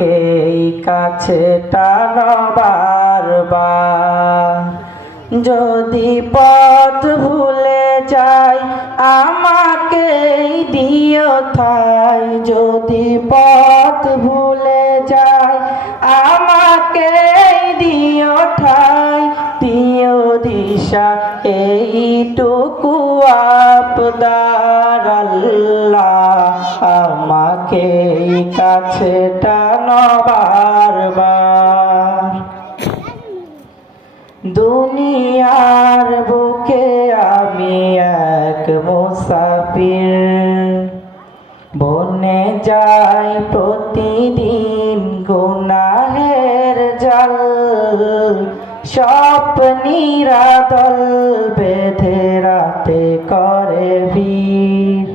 আমাকে কাছে টানো বারবার। যদি পথ ভুলে যাই আমাকে দিও ঠাই, যদি পথ ভুলে যাই আমাকে দিও ঠাই, দিও দিশা এইটুকু আবদার আল্লাহ, আমাকে কাছে টানো বারবার। দুনিয়ার বুকে আমি এক মুসাফির, বনে যাই প্রতিদিন গুনাহের জাল, স্বপ্নীরা দল বেঁধে রাতে করে ভিড়।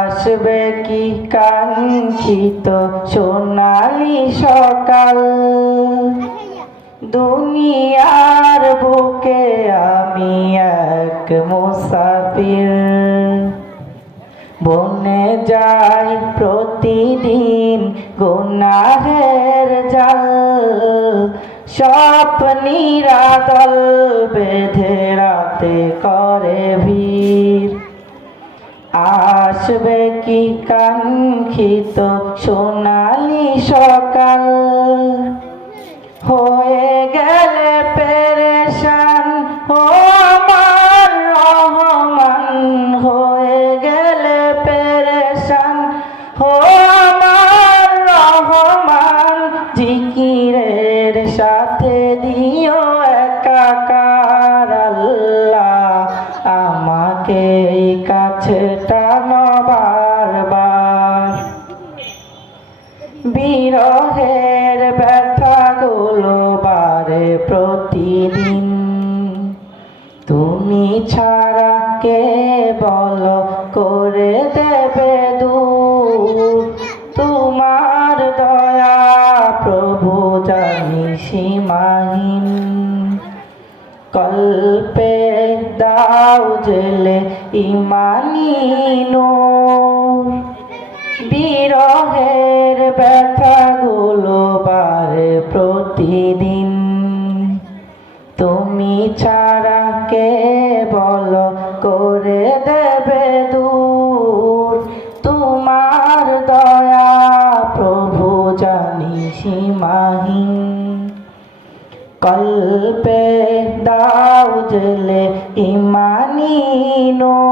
আসবে কি কাঙ্ক্ষিত সোনালি সকাল, দুনিয়ার বুকে আমি এক মুসাফির, বনে যাই প্রতিদিন গুনাহের জাল, স্বপ্নীরা দল বেঁধে রাতে করে ভিড়। আসবে কি কাঙ্ক্ষিত সোনালি সকাল, হয়ে গেলে পেরেশান ও আমার রহমান, হয়ে গেলে পেরেশান ও আমার রহমান, জিকিরের সাথে দিও একাকার আল্লাহ, আমাকে কাছে টানো বারবার। বিরহের ব্যথাগুলো বারে প্রতিদিন, তুমি ছাড়া কে বলো করে দেবে দূর, তোমার দয়া প্রভু জানি সীমাহীন, কল্পে দাও জেলে ইমানি নূর। বিরহের ব্যথাগুলো বারে প্রতিদিন, তুমি ছাড়া কে বলো করে দেবে দূর, তোমার দয়া প্রভু জানি সীমাহীন, কল্পে দাও জেলে ইমানি নূর।